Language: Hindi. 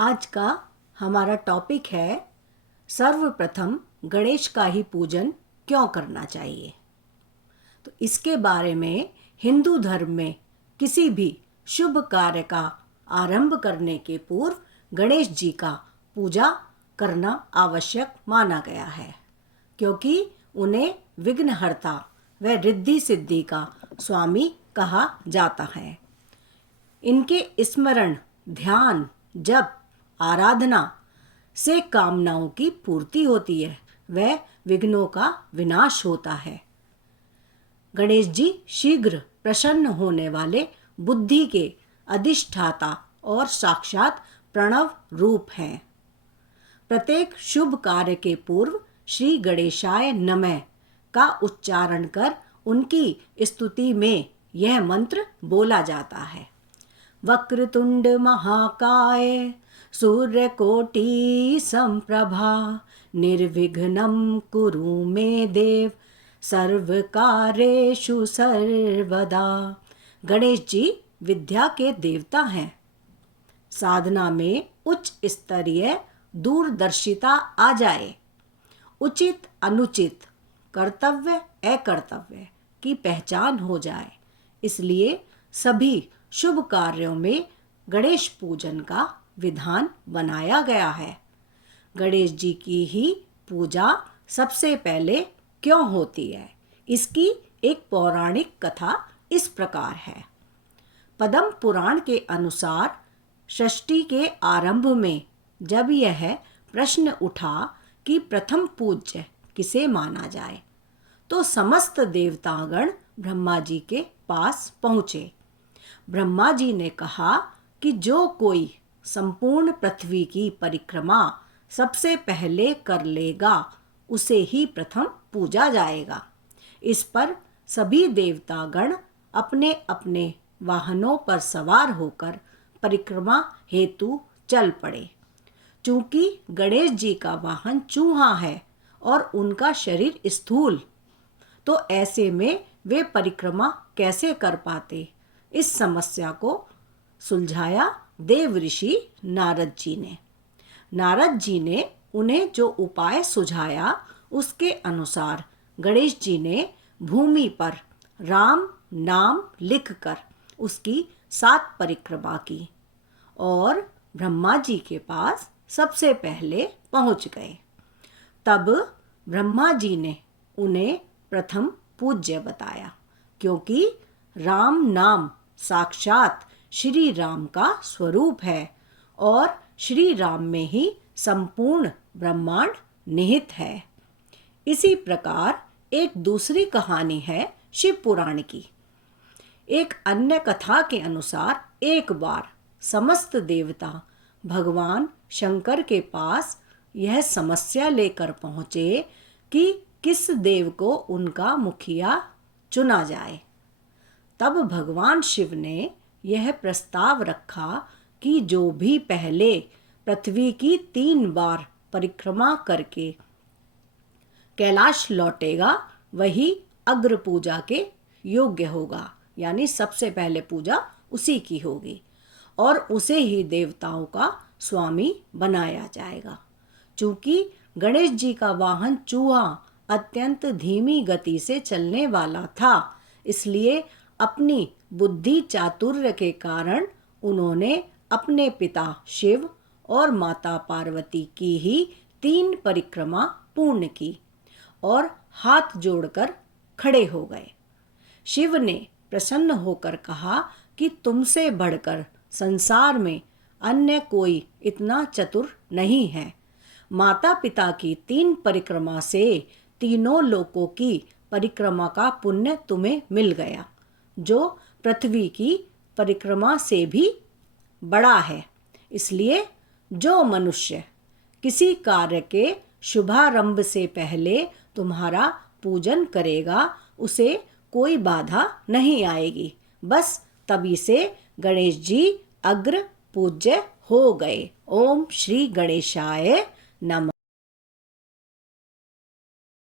आज का हमारा टॉपिक है सर्वप्रथम गणेश का ही पूजन क्यों करना चाहिए। तो इसके बारे में हिंदू धर्म में किसी भी शुभ कार्य का आरंभ करने के पूर्व गणेश जी का पूजा करना आवश्यक माना गया है, क्योंकि उन्हें विघ्नहर्ता व रिद्धि सिद्धि का स्वामी कहा जाता है। इनके स्मरण, ध्यान, जप, आराधना से कामनाओं की पूर्ति होती है व विघ्नों का विनाश होता है। गणेश जी शीघ्र प्रसन्न होने वाले बुद्धि के अधिष्ठाता और साक्षात प्रणव रूप हैं। प्रत्येक शुभ कार्य के पूर्व श्री गणेशाय नमः का उच्चारण कर उनकी स्तुति में यह मंत्र बोला जाता है। वक्रतुंड महाकाय सूर्यकोटि संप्रभा निर्विघ्नं कुरु मे देव सर्वकार्येषु सर्वदा। गणेश जी विद्या के देवता हैं। साधना में उच्च स्तरीय दूरदर्शिता आ जाए, उचित अनुचित, कर्तव्य अकर्तव्य की पहचान हो जाए, इसलिए सभी शुभ कार्यों में गणेश पूजन का विधान बनाया गया है। गणेश जी की ही पूजा सबसे पहले क्यों होती है, इसकी एक पौराणिक कथा इस प्रकार है। पद्म पुराण के अनुसार षष्ठी के आरंभ में जब यह प्रश्न उठा कि प्रथम पूज्य किसे माना जाए, तो समस्त देवतागण ब्रह्मा जी के पास पहुँचे। ब्रह्मा जी ने कहा कि जो कोई संपूर्ण पृथ्वी की परिक्रमा सबसे पहले कर लेगा उसे ही प्रथम पूजा जाएगा। इस पर सभी देवतागण अपने अपने वाहनों पर सवार होकर परिक्रमा हेतु चल पड़े। चूंकि गणेश जी का वाहन चूहा है और उनका शरीर स्थूल, तो ऐसे में वे परिक्रमा कैसे कर पाते। इस समस्या को सुलझाया देव ऋषि नारद जी ने। नारद जी ने उन्हें जो उपाय सुझाया उसके अनुसार गणेश जी ने भूमि पर राम नाम लिखकर उसकी 7 परिक्रमा की और ब्रह्मा जी के पास सबसे पहले पहुंच गए। तब ब्रह्मा जी ने उन्हें प्रथम पूज्य बताया, क्योंकि राम नाम साक्षात श्री राम का स्वरूप है और श्री राम में ही संपूर्ण ब्रह्मांड निहित है। इसी प्रकार एक दूसरी कहानी है शिव पुराण की। एक अन्य कथा के अनुसार एक बार समस्त देवता भगवान शंकर के पास यह समस्या लेकर पहुँचे कि किस देव को उनका मुखिया चुना जाए। तब भगवान शिव ने यह प्रस्ताव रखा कि जो भी पहले पृथ्वी की 3 बार परिक्रमा करके कैलाश लौटेगा वही अग्र पूजा के योग्य होगा, यानी सबसे पहले पूजा उसी की होगी और उसे ही देवताओं का स्वामी बनाया जाएगा। चूंकि गणेश जी का वाहन चूहा अत्यंत धीमी गति से चलने वाला था, इसलिए अपनी बुद्धि चातुर्य के कारण उन्होंने अपने पिता शिव और माता पार्वती की ही 3 परिक्रमा पूर्ण की और हाथ जोड़कर खड़े हो गए। शिव ने प्रसन्न होकर कहा कि तुमसे बढ़कर संसार में अन्य कोई इतना चतुर नहीं है। माता पिता की 3 परिक्रमा से तीनों लोकों की परिक्रमा का पुण्य तुम्हें मिल गया, जो पृथ्वी की परिक्रमा से भी बड़ा है। इसलिए जो मनुष्य किसी कार्य के शुभारंभ से पहले तुम्हारा पूजन करेगा उसे कोई बाधा नहीं आएगी। बस तभी से गणेश जी अग्र पूज्य हो गए। ओम श्री गणेशाय नमः।